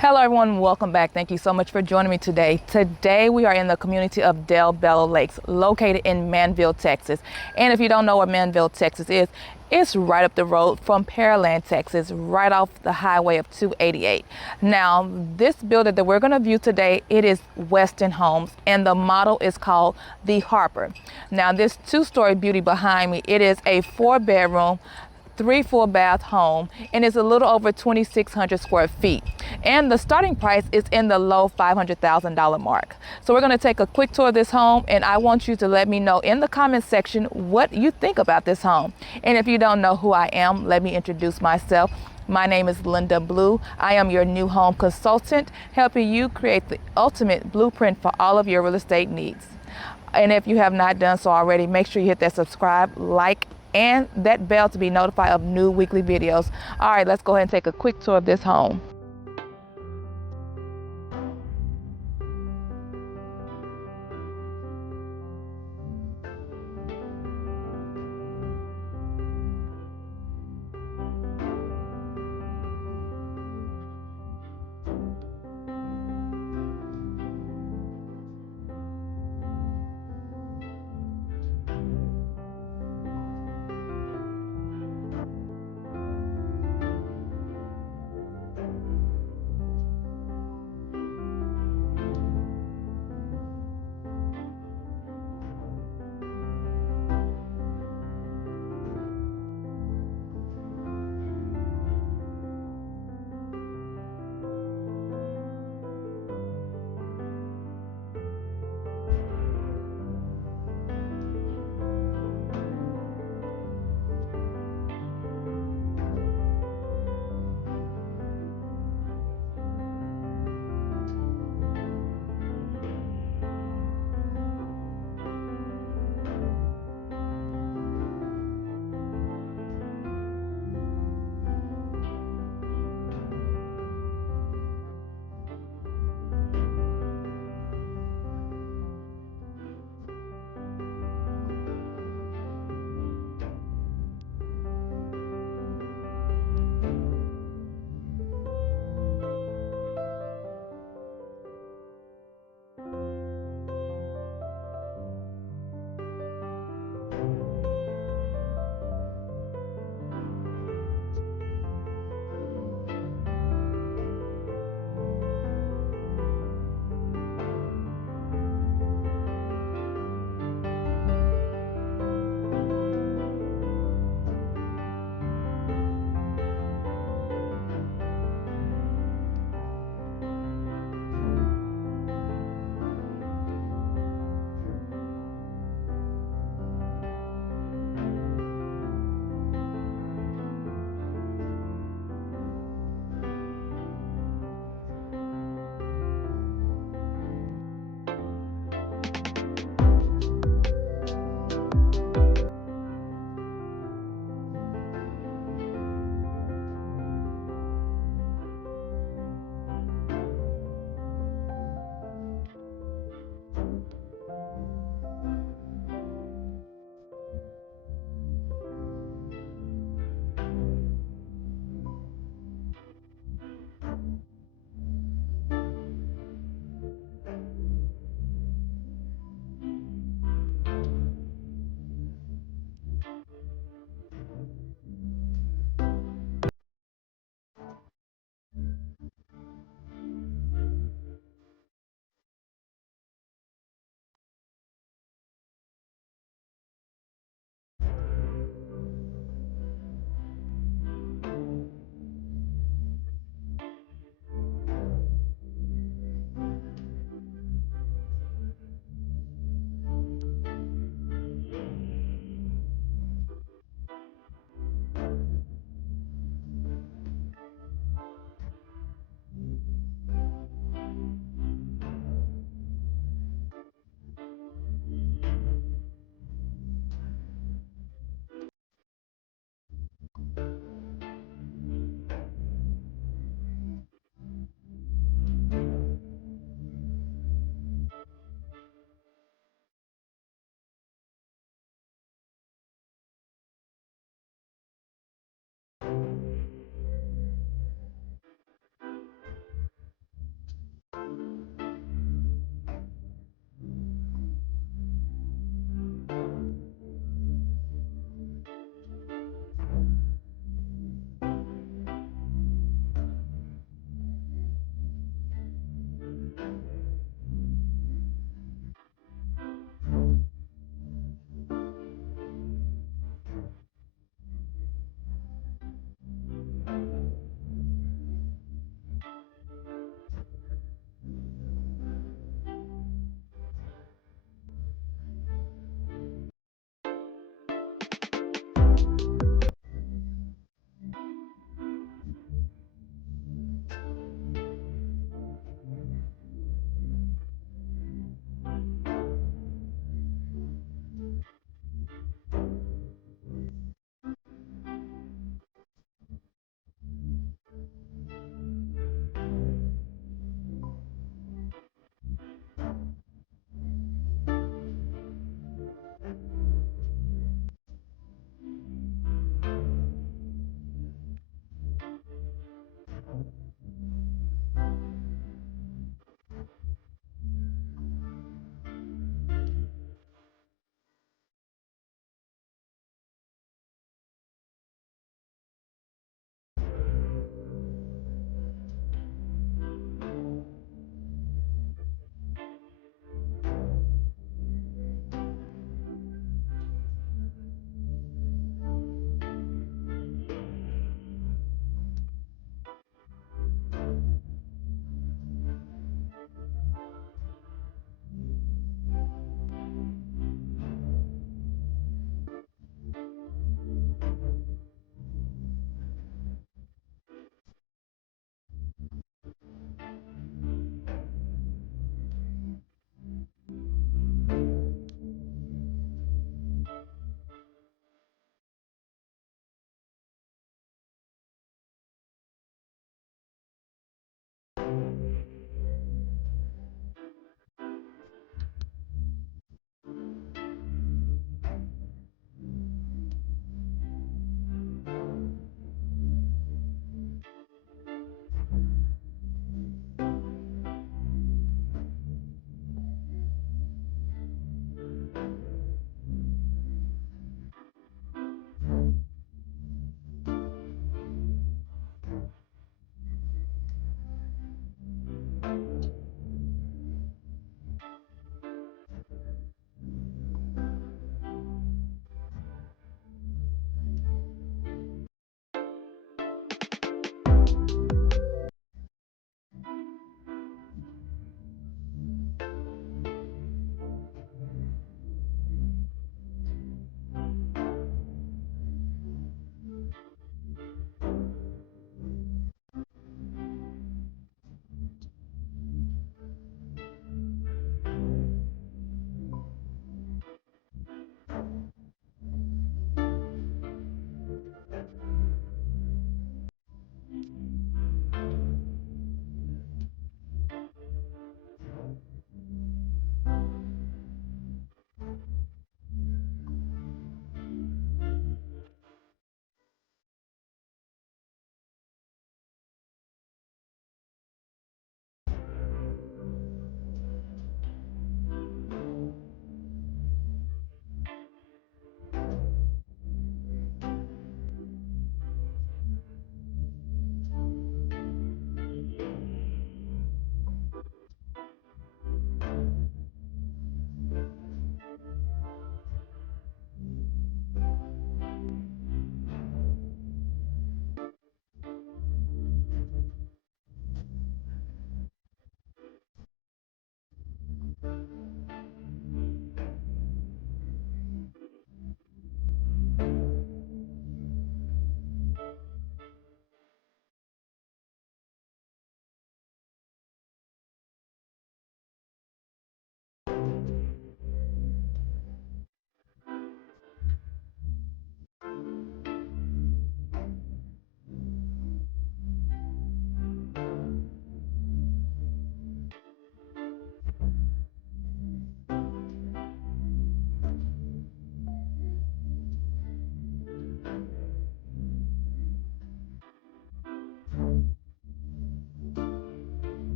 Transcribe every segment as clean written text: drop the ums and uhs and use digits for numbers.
Hello everyone, welcome back. Thank you so much for joining me today. Today we are in the community of Del Bello Lakes, located in Manville, Texas. And if you don't know where Manville, Texas is, it's right up the road from Pearland, Texas, right off the highway of 288. Now, this building that we're going to view today, it is Westin Homes, and the model is called the Harper. Now, this two-story beauty behind me, it is a 4-bedroom, 3 full bath home, and it's a little over 2,600 square feet. And the starting price is in the low $500,000 mark. So we're going to take a quick tour of this home, and I want you to let me know in the comment section what you think about this home. And if you don't know who I am, let me introduce myself. My name is Linda Blue. I am your new home consultant, helping you create the ultimate blueprint for all of your real estate needs. And if you have not done so already, make sure you hit that subscribe, like, and that bell to be notified of new weekly videos. All right, let's go ahead and take a quick tour of this home.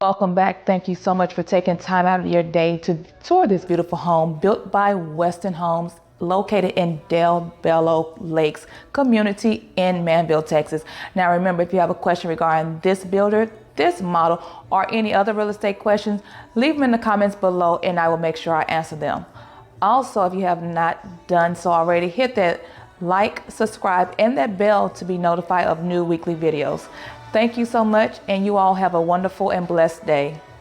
Welcome back. Thank you so much for taking time out of your day to tour this beautiful home built by Westin Homes, located in Del Bello Lakes community in Manville, Texas. Now remember, if you have a question regarding this builder, this model, or any other real estate questions, leave them in the comments below and I will make sure I answer them. Also, if you have not done so already, hit that like, subscribe, and that bell to be notified of new weekly videos. Thank you so much, and you all have a wonderful and blessed day.